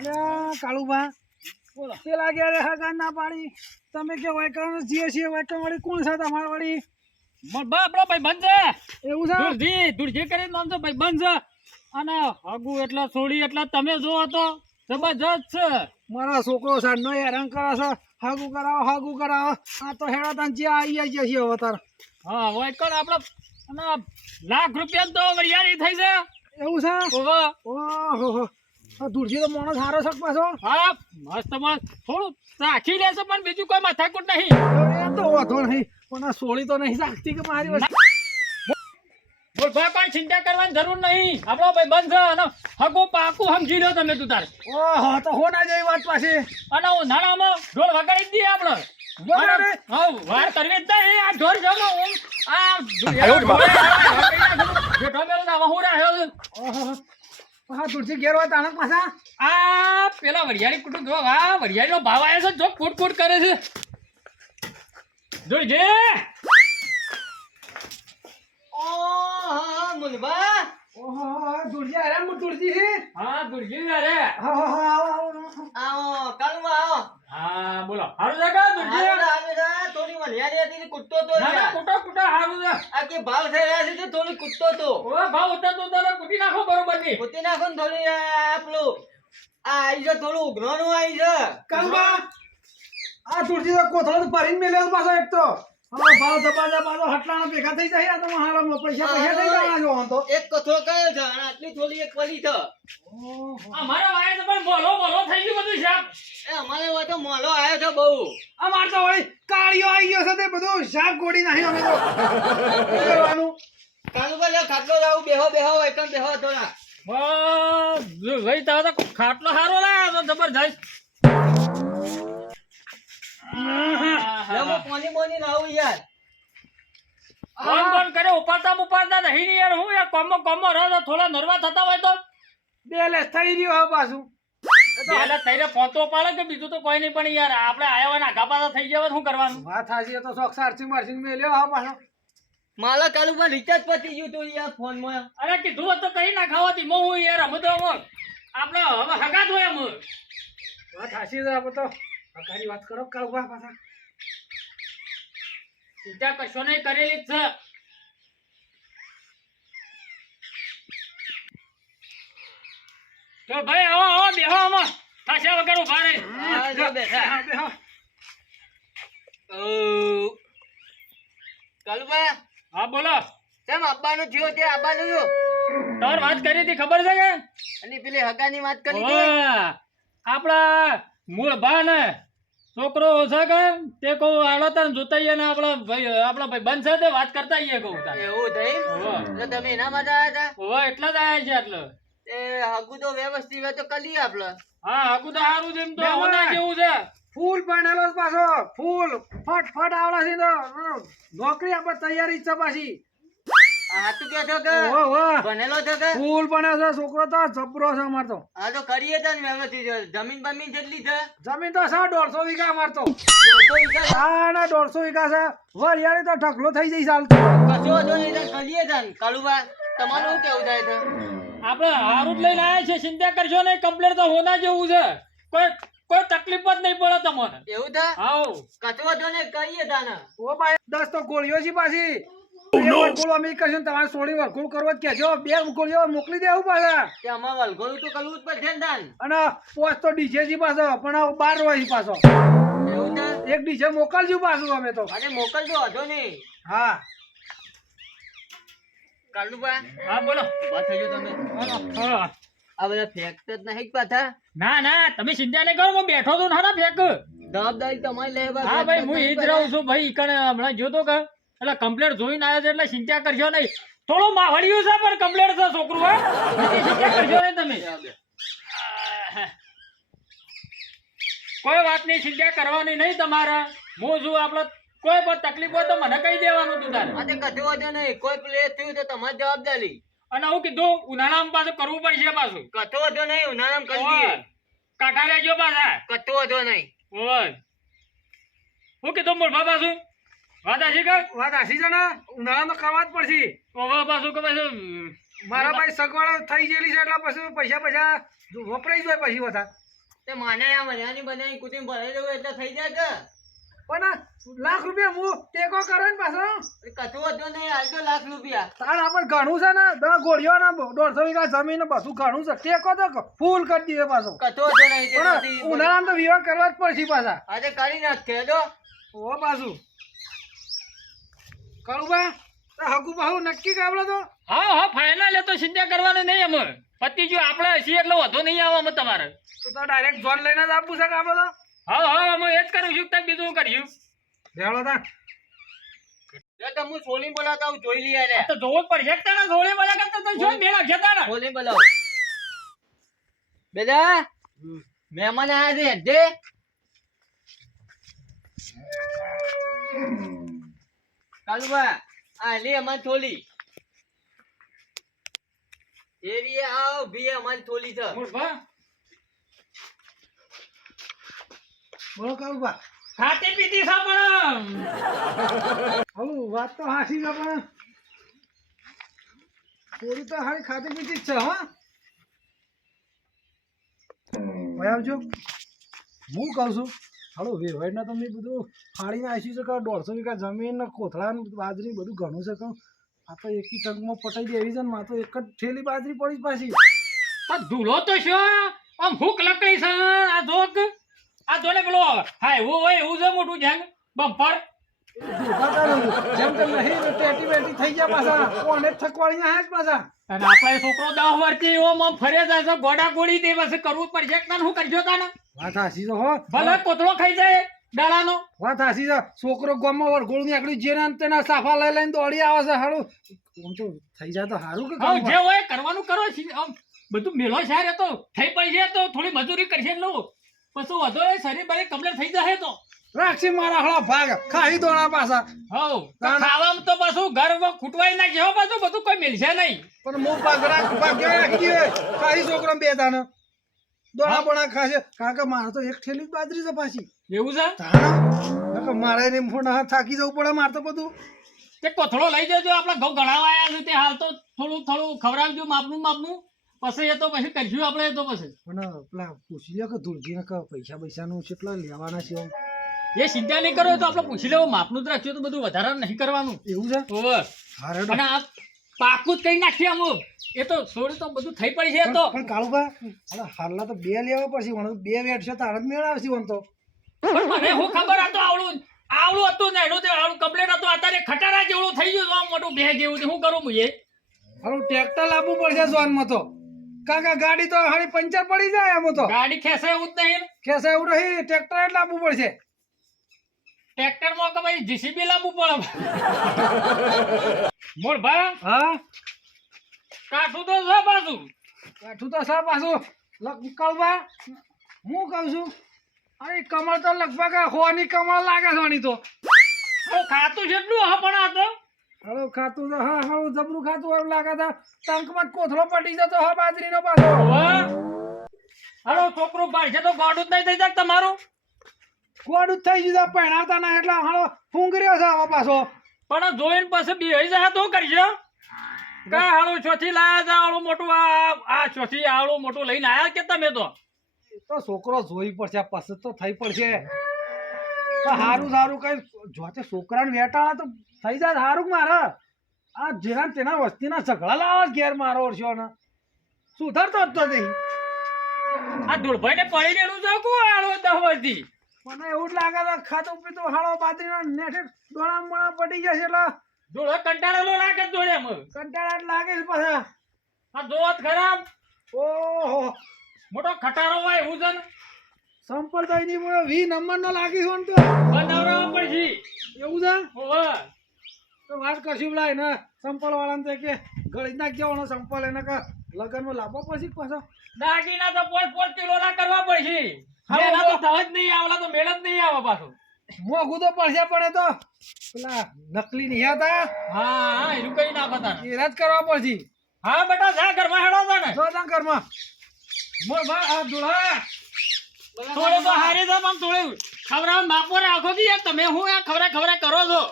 અરે કાળુભા બોલો પેલા ગયા રે હગાન ના પાડી. તમે કે વાયકણ જીએ છીએ વાયકણ વાળી કોણ છે તમારા વાળી? બા આપણો ભાઈ બંધ છે. એવું છે? દુરજી દુરજી કરીને નામ તો ભાઈ બંધ છે. અને હગુ એટલા છોડી એટલા તમે જોવો તો જબરજસ્ત છે. મારા છોકરો સાંજનો હેરાન કરે છે. હાગુ કરાવો હાગુ કરાવો. આ તો હેડા તને જ્યાં આવી જાય છે હવે તાર. હા હોય આપણે અને લાખ રૂપિયા તો વરિયાળી થઈ છે. એવું છે? ઓહો. ઓહો. દૂરથી તો મોણો સારો છે પાછો? હા મસ્ત મસ્ત. થોડું રાખી લેશે પણ બીજું કોઈ માથાકૂટ નહીં. એ તો વાંધો નહીં. પણ આ સોળી તો નહીં રાખતી કે મારી વસ્તુ? બોલ ભાઈ કોઈ ચિંતા કરવાની જરૂર નહીં. આપણો ભાઈ બંધ છે અને હગું પાકું સમજી લો તમે તું તારે. ઓહો તો હો ના જેવી વાત પાછી. અને ઉનાળામાં ઢોલ વગાડી દઈએ આપણે. હા વાર કરવી જ નહીં. આ ઢોર જમો આ બેઠો મેલો ના હું રહ્યો છું. ઓહો હા તુલસી ઘેર હોય તાણક પાછા? આ પેલા વરિયાળી કુટુંબ જો આ વરિયાળીનો ભાવ આવ્યો છે જો કૂટ કૂટ કરે છે. જોઈજે ઓહો મુલબા. ઓહો દૂરથી આરામમાં દૂરથી હા દુર્જી અરે હા હા હા આવો કાલમાં આવો. હા બોલો. હારું છે કા? દુર્જી થોડી વલિયારી હતી ને તો ના. કુટા કુટા હારું છે. આ કે ભાવ થઈ રહ્યા છે તો થોડી કૂદતો તો. ઓ ભાવ ઉતર તો તારે કુટી નાખો બરોબરની. કૂદી નાખો ને થોડી આ પેલું આ આઈ છે થોડું ઉઘરાણું આઈ છે. કાલબા આ દુર્જી તો કોથળો તો ભરીને મેલ્યો પાછો એક તો. હવે ભાવ દબાજા પાછો હટલાનો ભેગા થઈ જાય તો હારામાં પૈસા પૈસા થઈ જવાના જો તો. એક કથો કયો છે અને આટલી થોડી એક પડી છે. અમારા વાય તો પણ થઈ ગયું બધું શાક. એ અમારે હોય તો મોલો આવ્યો છે બહુ. આ માર તો વળી કાળીઓ આવી ગયો છે તે બધું શાક ગોળી નાખી અમે તો. કરવાનું? કાલુબા લ્યો ખાટલો લાવું બેહો બેહો એકમ બેહો થોડા. બસ, ભાઈ તારો તો ખાટલો સારો લાવ્યો તો જબરજસ્ત. લ્યો પાણી બોની લાવું યાર. કોણ કોણ કરે ઉપાડતા ઉપાડતા નહીં ને યાર. હું યાર કોમો કોમો રહો થોડા નરવા થતા હોય તો? બેલે થઈ રહ્યો હવે પાછું. એટલે તૈરે પોતો પાડે કે બીજું તો કોઈ નહીં પણ યાર આપણે આયા હોય ને આગા પાછા થઈ જાય શું કરવાનું? વાત હાજી તો શોખ સારસી મારસી મેલ્યો હા પાછો. કાલુ કાલુબા રિચાર્જ પતી ગયું તું યાર ફોનમાં. અરે કીધું હોત તો કઈ ના ખાવાતી મો હું યાર અમે આપણે હવે હગા ધોયા હોય વાત હાચી છે આપણે તો. હકારી વાત કરો કાળુભા પાછા ચિંતા કશો નહીં કરેલી છે તો ભાઈ આવો આવો બેહો આમાં થાશે વગર ઊભા રહે હા, બેઠા. બેહો. કાલુબા હા બોલો કેમ આપવાનું થયું તે થયું? તમારે વાત કરી હતી ખબર છે કે અને પેલી હગાની વાત કરી હતી? આપણા મૂળ ભા ને? છોકરો છે કે તે કહું આડો તને જોતા ને આપણા ભાઈ આપણા ભાઈ છે તે વાત કરતા આઈએ કહું તારે. એવું થઈ? તો તમે એના માટે આવ્યા હતા એટલા જ આયા છે એટલે એ હાગુ તો વ્યવસ્થિત હોય તો કલી આપડે. હા હાગુ તો સારું છે એમ તો. ઓના જેવું છે? ફૂલ ભણેલો છે પાછો. ફૂલ ફટ ફટ આવડે છે તો. હમ, નોકરી આપણે તૈયારી છે પાછી. ફૂલ ભણે છે છોકરો તો જબરો છે અમાર હા તો કરીએ તો વ્યવસ્થિત. જમીન બમીન જેટલી છે? જમીન તો છે દોઢસો વીઘા અમાર તો. દોઢસો વીઘા? હા ના દોઢસો વીઘા છે. વરિયાળી તો ઢગલો થઈ જઈશ હાલ કશો તો કરીએ તો કાલુબા તમારું કેવું થાય છે? આપણે હારું જ લઈને આવ્યા છે ચિંતા કરશો નહીં કમ્પ્લેટ તો હોના જેવું છે. કોઈ કોઈ તકલીફ જ નહીં પડે તમને. એવું થાય હાઉ. કચવા તો ને કરીએ તાને. ઓ ભાઈ દસ તો ગોળીઓ છે પાછી. અમે કહીશું ને તમારે સોળી વરઘોડું કરવો જ કહેજો બે ગોળીઓ મોકલી દેવું પાછા. તે અમારે વલઘોડું તો કરવું જ પડશે ને તાન. અને પોચ તો ડીજે જી પાછો પણ આ બાર હોય પાછો. એક ડીજે મોકલજો પાછું અમે તો. અને મોકલજો અધો નહીં. હા. કાલુબા હા બોલો. ઊભા થઈ જાઓ તમે. હા. આ બધા ફેક્ટ જ નહીં પાછા? ના ના તમે ચિંતા નહીં કરો હું બેઠો તો ના ના ફેક જવાબદારી તમારી લેવા હા ભાઈ હું એ જ રહું છું ભાઈ કણે હમણાં જોતો કે એટલે કમ્પ્લેટ જોઈને આવ્યો છે એટલે ચિંતા કરશો નહીં. થોડું માવડિયું છે પણ કમ્પ્લેટ છે છોકરું હે. ચિંતા કરશો નહીં તમે. કોઈ વાત નહીં ચિંતા કરવાની નહીં તમારે. હું છું આપણે કોઈ પણ તકલીફ હોય તો મને કહી દેવાનું તું તારે. અને કશો નહીં. કોઈ પ્લે થયું તો તમારી જવાબદારી. અને હું કીધું ઉનાળામાં પાછું કરવું પડશે પાછું. કશો વાંધો નહીં ઉનાળામાં કરી દઈએ. કાંઠા રહેજો પાછા. કશો વાંધો નહીં. ઓય. હું કીધું મોરભા પાછું વાત આશી કે વાત હાસી છે ને? ઉનાળામાં કરવા જ પડશે. હવે પાછું કે પાછું મારા ભાઈ સગવડ થઈ ગયેલી છે એટલે પછી પૈસા પૈસા વપરાઈ જાય પછી બધા તે માને આ મજાની બનાવી કુટીમ ભરાઈ દઉં એટલે થઈ જાય કે? પણ લાખ રૂપિયા હું ટેકો કરે ને પાછો. કશું હતું નહીં હાલ તો લાખ રૂપિયા. તાણ આપણે ઘણું છે ને? દસ ગોળીઓ ને દોઢસો વીઘા જમીન બધું ઘણું છે. ટેકો તો ફૂલ કરી દીધો પાછો. કશું હતું નહીં તે ઉનાળામાં તો વિવાહ કરવા જ પડશે પાછા. આજે કરી નાખ કે ઓ પાછું. કરુબા તો હકુ બાહુ નક્કી કાબલો તો. હા હા ફાઇનલ એ તો ચિંતા કરવાની નહીં અમે પતિ જો આપણે છીએ એટલે વધુ નહીં આવે અમે તમારે. તો તો ડાયરેક્ટ જોન લઈને જ આપવું છે કાબલો તો. હા હા અમે એ જ કરું છું તમે બીજું કર્યું? લેવડો તા એ તો હું સોલી બોલાવતા હું જોઈ લઈએ લે તો જોવું પડશે તાણે જોડે બધા કરતા તો જો મેળા જતા સોલી બોલાવ. બેટા મહેમાન આયા છે હેડે કાલુબા આ લે અમારી થોલી. એવી આવ ભી અમારી થોલી છે. મૂર્ખા, બોલો કાબુબા ખાતી પીતી છે પણ. હું વાત તો હાસી છે પણ. થોડી તો હારી ખાતી પીતી જ છે હા. ભાઈ આવજો. હું કહું છું હાલો વેવાઈના તમે બધું ફાડીને આવીશું શકો દોઢસો વીઘા જમીન ને કોથળા બાજરી બધું ઘણું છે કહું આ તો એકી ટંકમાં પટાઈ દેવી છે ને મારે તો એક જ થેલી બાજરી પડી પાછી. પણ ધૂલો તો શું આમ ભૂખ લકડી છે આ ધોક આ ધોલે પેલો હા એવું હોય એવું છે મોટું જેમ? બમ્પર? જેમ કે નહીં ટેટી બેટી થઈ ગયા પાછા. કોને થકવાળી ના જ પાછા? અને આપણે છોકરો દસ વર્ષથી એવો આમ ફરે જાય છે ગોડા ગોળી દે બસ કરવું પડશે તાને શું કરજો તાને? વાત હાસી છે હો. ભલે કોતળો ખાઈ જાય દાડાનો. વાત હાસી છે. છોકરો ગામમાં વરઘોડું ની આકડી જે તેના સાફા લઈ લઈને દોડી આવે છે હારું. આમ તો થઈ જાય તો હારું કે જે હોય કરવાનું કરો બધું મેલો છે તો. થઈ પડશે તો થોડી મજૂરી કરશે લો. પછી વધો એ શરીર બરી કમ્પ્લેટ થઈ જશે તો. રાખશી મારા હળો ભાગ. ખાઈ દોણા પાછા. હવ. તો. ખાવામાં તો પાછું ઘર ખૂટવાઈ નાખે હો પાછું. બધું કોઈ મિલશે નહીં. પણ હું ભાગ રાખ ભાગ રાખી ખાઈ છોકરો બે દાના દોણા બોડા ખાશે. કારણ કે મારે તો એક થેલી જ બાજરી છે પાછી. એવું છે? તાણા. મારે ને મોઢા થાકી જવું પડે મારે તો બધું. તે કોથળો લઈ જજો આપણે ઘઉં ગણાવા આવ્યા છે તે હાલ તો થોડું થોડું ખવડાવજો માપનું માપનું. પછી એ તો પછી કરશું આપણે એ તો પછી. પણ પેલા પૂછી લે કે ધૂળજીને કે પૈસા પૈસાનું કેટલા લેવાના છે? એ ચિંતા નહીં કરો તો આપણે પૂછી લેવો માપનું જ રાખજો તો બધું વધારે નહીં કરવાનું. એવું છે. અને આ પાકું જ કરી નાખીએ અમુક એ તો છોડ તો બધું થઈ પડી છે તો. પણ કાળુબા હવે હાલના તો બે લેવા પડશે મને બે છે તો જ મેળ આવશે તો. મને હું ખબર હતો આવડું આવડું હતું ને એનું તે આવડું કમ્પ્લેટ હતું. અત્યારે ખટારા જેવડું થઈ ગયું આમ મોટું બે જેવું. શું કરું હું એ? હારું ટ્રેક્ટર લાવવું પડશે ઝોનમાં તો. કારણ કે ગાડી તો હારી પંચર પડી જાય આમ તો. ગાડી ખેંચે એવું જ નહીં ખેસે એવું નહીં ટ્રેક્ટર જ લાવવું પડશે. ટ્રેક્ટરમાં કે ભાઈ જીસીબી લાવવું પડે. મોર ભા હા? કાઠું તો છે પાછું. કાઠું તો સા પાછું. લગ હું કહું છું અરે કમળ તો લગભગ હોની કમળ લાગે છે તો. ખાતું જેટલું હા પણ આ તો. હાલો ખાતું તો હા હાલું જબરું ખાતું એવું લાગે છે. ટંકમાં કોથળો પડી જતો હા બાજરીનો પાછો. હાલો છોકરું છે તો ગાડું જ નહીં થઈ જાય તમારું? જ થઈ ગયું છે પહેણાવતા ના એટલે હાલો ફૂંગર્યો છે આવો પાછો. પણ જોઈને પછી બે જાય તો કરજો કા હાલો ચોથી લાયા છે આવડું મોટું આ આ ચોથી આળું મોટું લઈને આયા કે તમે તો? તો છોકરો જોઈ પડશે પછી તો થઈ પડશે. તો હારું સારું કઈ જોતે છોકરાને વેટાળા તો થઈ જાય સારું મારા? આ જેના તેના વસ્તીના ઝઘડા લાવે ઘેર મારો વર્ષો ને. સુધરતો જ તો નહીં. આ દુર્ભાઈને ને પડી ગયેલું છે કોણ આળો દહ મને એવું જ લાગે છે ખાતું પીતું હાળો બાજરીના નેઠે દોણા મોણા પડી જશે એટલે ધૂળો કંટાળેલો લાગે જોડે કંટાળા લાગે છે પાછા. આ જોત ખરાબ. ઓહો. મોટો ખટારો હોય એવું જન સંપલ તો એની મને વી નંબર નો લાગી ને તો. બનાવડાવવા પડશે. એવું છે? ઓહો તો વાત કરશું લાય ને સંપલ વાળાને કે ગળી નાખ જવાનો સંપલ એને કે લગનમાં લાવવા પછી પાછો? દાગીના તો પોચ પોચ કિલો ના કરવા પડશે. એના તો બરાબર. થવા જ નહીં આવલા તો મેળ જ નહીં આવે પાછો. મોઘું તો પડશે પડે તો. પેલા નકલી નહીં હતા. હા હા એનું કઈ ના પતા એ જ કરવા પડશે. હા બેટા જા ઘરમાં હેડો તને જો તાં ઘરમાં. મોર ભા આ દુલ્હા થોડે તો હારી છે પણ થોડે ખવડાવ બાપો રાખો કે યાર તમે હું આ ખવરા ખવરા કરો છો?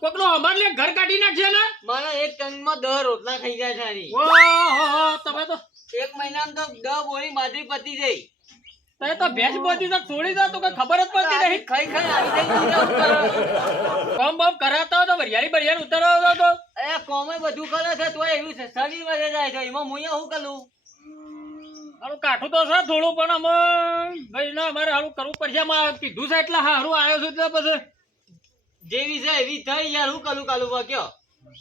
કોકનો અમાર લે ઘર કાઢી નાખશે ને? મારા એક ટંગમાં દર રોટલા ખાઈ જાય સારી ઓહો તમે તો એક મહિનામાં તો દ બોરી બાજરી પતી જઈ તો તો ભેંસ બોધી તો છોડી દો તો કઈ ખબર જ પડતી નહીં. ખાઈ ખાઈ આવી જઈ તું કરાતા કામ બામ હોય તો વરિયાળી બરિયાળી ઉતારવા તો. એ કોમે બધું કરે છે તોય એવું છે શરીર વધે જાય છે એમાં હું શું કરું? હાલું કાઠું તો છે થોડું પણ અમે ભાઈ ના અમારે હાલું કરવું પડશે. આમાં કીધું છે એટલે હારું આવ્યો છું એટલે પછી. જેવી છે એવી થઈ યાર શું કલું કાલું પા કયો?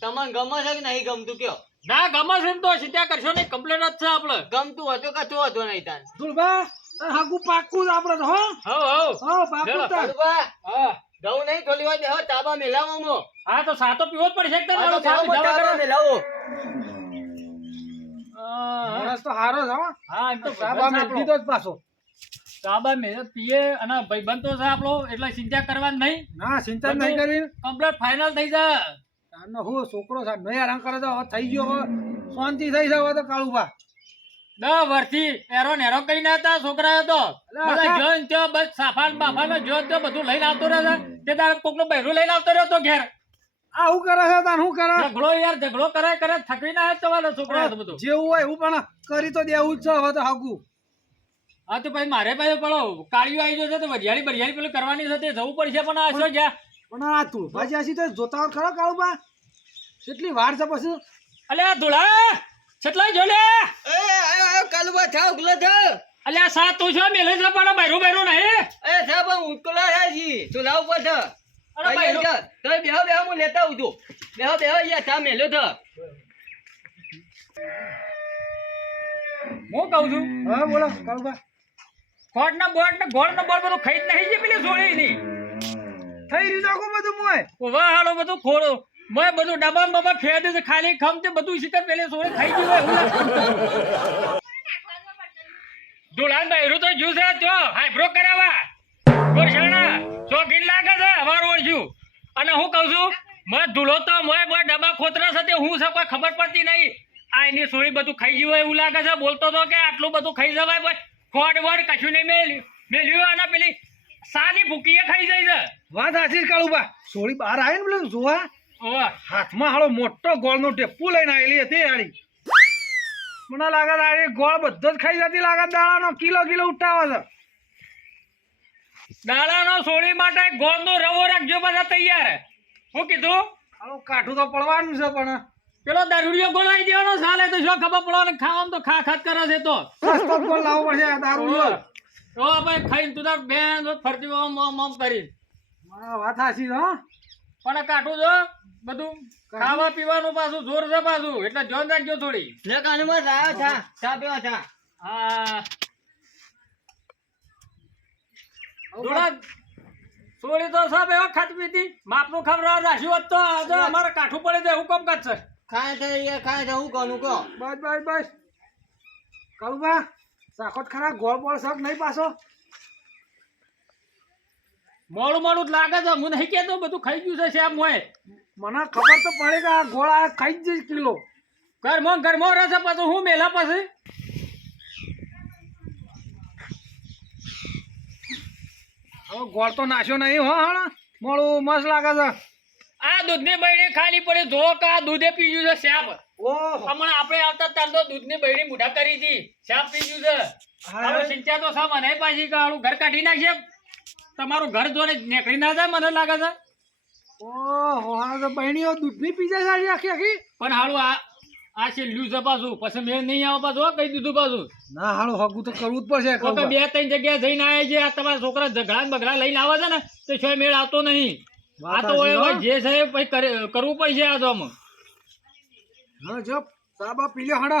તમને ગમે છે કે નહીં ગમતું કયો? ના ગમે છે તો સીધા કરશો નહીં કમ્પ્લેન જ છે આપણે. ગમતું હતું કે તું હતું નહીં તાન. ધુલભા હાગુ પાક્કું જ આપણે હો હો? હવ હવ. હો પાકું હા. ઘઉં નહીં થોડી વાર બેહો તાબા મેલાવો હા તો સાતો પીવો જ પડશે તમારો સાતો. મેલાવો. હા, માણસ તો હારો છે હા. એમ તો સાબા મેં. જ પાછો. સાબા મેં પીએ અને ભાઈબંધ તો છે આપણો એટલે ચિંતા કરવાની નહીં. ના ચિંતા નહીં કરી. કમ્પ્લેટ ફાઇનલ થઈ જાય. હું છોકરો નહીં હેરાન કરે તો થઈ ગયો શાંતિ થઈ જાય તો કાળુભા. દસ વર્ષથી એરો નેરો કરીને હતા. છોકરા બધા જોઈને બસ સાફાન બાફાન જો તો બધું લઈને આવતો રહ્યો તે તારે કોકનું બૈરું લઈને આવતો રહ્યો તો ઘેર. આ શું કરે છે તાન શું કરે? ઝઘડો યાર ઝઘડો કરે કરે થકી ના તમારો છોકરા તો બધું. જેવું હોય એવું પણ કરી તો દેવું જ છે હવે તો હાકું હા તો ભાઈ મારે પાસે પેલો કાળીઓ આવી જશે છે તો વરિયાળી બરિયાળી પેલું કરવાની છે તે જવું પડશે પણ આ શું જ્યાં પણ આ તું ભાજી જ્યાંથી તો જોતા ખરો કાળુભા કેટલી વાર છે પછી? અલે આ ધોળા છેટલા જો લે. એ આયો આયો કાલુબા થા ઉગલો થાવ અલે સા તું છો મેલે છે પણ બૈરું બૈરું નહીં. એ સાહેબ પણ ઉતકોલા છે ચૂલા ઉપર છે અરે બૈરું તો બેહો બેહો હું લેતા આવું બેહો બેહો અહીંયા ચા મેલ્યો છે હું કહું છું? હા બોલો કાળુભા કોટ ના બોટ ને ગોળ ના બોળ બધું ખાઈ જ નહીં છે પેલી જોડી ની થઈ રહ્યું છે આખું બધું મોય. વાહ હાલો બધું ખોડો મોય બધું ડબ્બા બબ્બા ફેર દીધું ખાલી ખમ તે બધું શિકર પેલી સોળી ખાઈ ગયું હોય. દુલ્હન બહેરું તો જ્યુસ જો હાઈબ્રો કરાવવા. શોખીન લાગે છે અમારું ઓળખ્યું અને હું કહું છું મેં ધૂલો તો મોય મોય ડબ્બા ખોતરા સાથે હું છે કોઈ ખબર પડતી નહીં. આ એની સોળી બધું ખાઈ ગયું હોય એવું લાગે છે બોલતો તો કે આટલું બધું ખાઈ જવાય ભાઈ ખોડ વડ કશું નહીં મેલ્યું મેલ્યું અને પેલી સાની ભૂકીએ ખાઈ જાય છે. વાત સાચી કાળું કાળુભા સોળી બહાર આવે ને બોલે જોવા? હાથમાં હાલો મોટો ગોળનો ટેપુ લઈને આવેલી હતી આડી મને લાગે છે આ ગોળ બધો જ ખાઈ જતી લાગે દાડાનો કિલો કિલો ઉઠાવે છે. દાડાનો સોળી માટે ગોળનો રવો રાખજો બધા તૈયાર. હું કીધું? હાલો કાઠું તો પડવાનું છે પણ. પેલો દારૂડિયો ગોળાઈ દેવાનો સાલે તો શું ખબર પડવાની ખાવાનું તો ખા ખાત કરે છે તો. ગોળ લાવવો પડશે દારૂડિયો. તો ભાઈ ખાઈને તું તાર બેન ફરતી ઓમ ઓમ ઓમ કરી વાત હાસી હો. પણ કાઠું જો બધું ખાવા પીવાનું પાછું જોર છે પાછું. એટલે જોન રાખજો થોડી. કાનમાં ચા પીવા ચા હા. થોડા સોળી તો સાહેબ એવા ખાત પીતી માપનું ખબર રાશી હોત તો આજે અમારે કાઠું પડે છે હુકમ કરશે ખાય છે એ ખાય છે હું કહું કહો? બસ બસ બસ. કાળુભા સાખોટ ખરા ગોળ બોળ શક નહીં પાછો. મોડું મોડું જ લાગે છે હું નહીં કહેતો બધું ખાઈ ગયું છે શ્યામ મોય મને ખબર તો પડે કે આ ગોળા ખાઈ જ કિલો. ઘરમાં ઘરમાં રહેશે પાછું હું મેલા પછી? ગોળ તો નાખ્યો નહીં હો હા મોડું મસ્ત લાગે છે. આ દૂધની બૈરી ખાલી પડે. જો કે આ દૂધે પીજ્યું છે શ્યાપ હમણાં આપણે આવતા તાર તો દૂધની બૈરી મૂઢા કરી હતી. શ્યાપ પીજ્યું છે. હવે ચિંતા તો સા મને પાછી કાળું ઘર કાઢી નાખશે તમારું ઘર જોને નીકળી ના જાય મને લાગે છે. ઓહો હા તો બહેણીઓ દૂધની પી જાય આખી આખી. પણ હાલું આ આ છેલ્લું છે પાછું. પછી મેળ નહીં આવો પાછું હો, કહી દીધું પાછું. ના હાલો હગું તો કરવું જ પડશે તો બે. ત્રણ જગ્યાએ જઈને આવ્યા છે આ તમારા છોકરા ઝઘડા બગડા લઈને આવે છે ને તો છો મેળ આવતો નહીં. આ તો જે છે એ કરવું પડશે આ તો હા જો સાબા પી લ્યો હડો.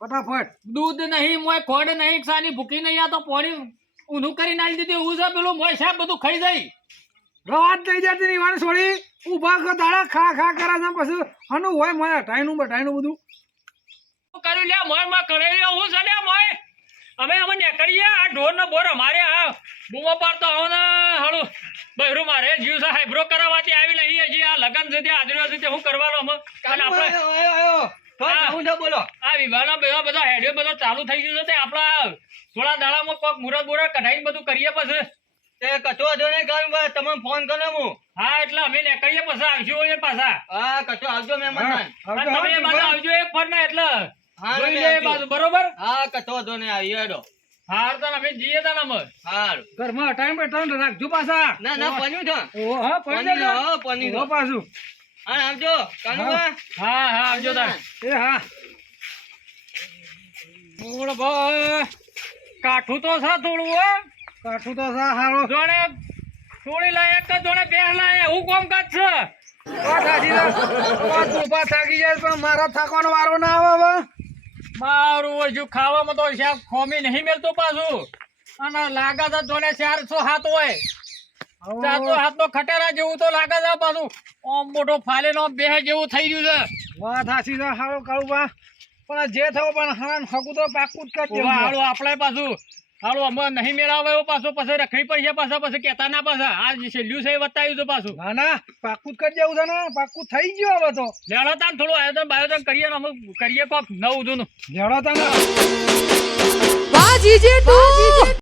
ફટાફટ. દૂધ નહીં મોય ખોડ નહીં સાની ભૂકી નહીં આ તો પાણી ઊંધું કરી નાખી દીધું. છે પેલું મોય સાહેબ બધું ખાઈ જાય. રવાજ થઈ જતી નહીં વાને છોડી. ઊભા કર દાડા ખા ખા કરે છે પછી હનુ હોય મોય ટાઈનું બટાઈનું બધું. કર્યું લે મોયમાં કરેલી હું છે લે મોય? અમે અમે નીકળીએ આ ઢોર નો બોર અમારે આ બૂમો પાડતો આવો ને હળું. બહેરું મારે જીવ સા હાઈબ્રો કરાવવાથી આવી નહીં હજી આ લગન છે ત્યાં હાજરી છે હું કરવાનો અમે અને આપણે બોલો. આ વિવાહના બધા બધા હેડિયો બધો ચાલુ થઈ ગયું છે તે આપણા થોડા દાડામાં કોક મુરત મુરત કઢાઈને બધું કરીએ પછી. તે કચો હતો ને કાનુભા તમે ફોન કરો હું હા એટલે અમે નીકળીએ પછી આવશું એ પાછા. હા કચો આવજો મહેમાન તમે બાજુ આવજો એક ફર ને એટલે જોઈ લે બાજુ બરોબર? હા કશો વાંધો નહીં આવી હેડો. હાર તને અમે જઈએ તને અમે. હારું. ઘરમાં ટાઈમ બે ટાઈમ રાખજો પાછા. ના ના પન્યું છે. ઓહો હા પન્યું જજો હો, પન્યું. ઓહો પાછું. હા આવજો. કાનુભા હા. હા આવજો તાર. એ હા. થોડું ભાઈ કાઠું તો સા થોડું હો. કાઠું તો સા હારો. જોણે થોડી લાયક કે જોણે બે લાય હું કોમ કાજ છે? ઊભા થાકી જાય પણ મારા થાકવાનો વારો ના આવે હવે. મારું હજુ ખાવામાં તો શાક ખોમી નહીં મેલતો પાછું. અને લાગે તો જોણે ચારસો હાથ હોય. ચારસો હાથ તો ખટેરા જેવું તો લાગે છે પાછું. ઓમ મોટો ફાલેનો બે જેવું થઈ ગયું છે. વાત થાસી છે હારો કાળુબા પણ જે થયું પણ હા હકું તો પાકું જ કરજો. ઓવા આપણે પાછું. હાલો અમે નહીં મેળાવે એવો પાછું પછી રખડી પડશે પાછા પછી કેતા ના પાછા. આ જે છેલ્લું છે એ બતાવ્યું છે પાછું. ના ના પાકું જ કરી દેવું છે ને પાકું થઈ ગયું હવે તો. લેડો તાન થોડું આયોજન બાયોજન કરીએ ને અમે કરીએ કોક નવું જૂનું. લેવડો તમે વાહ જીજે તું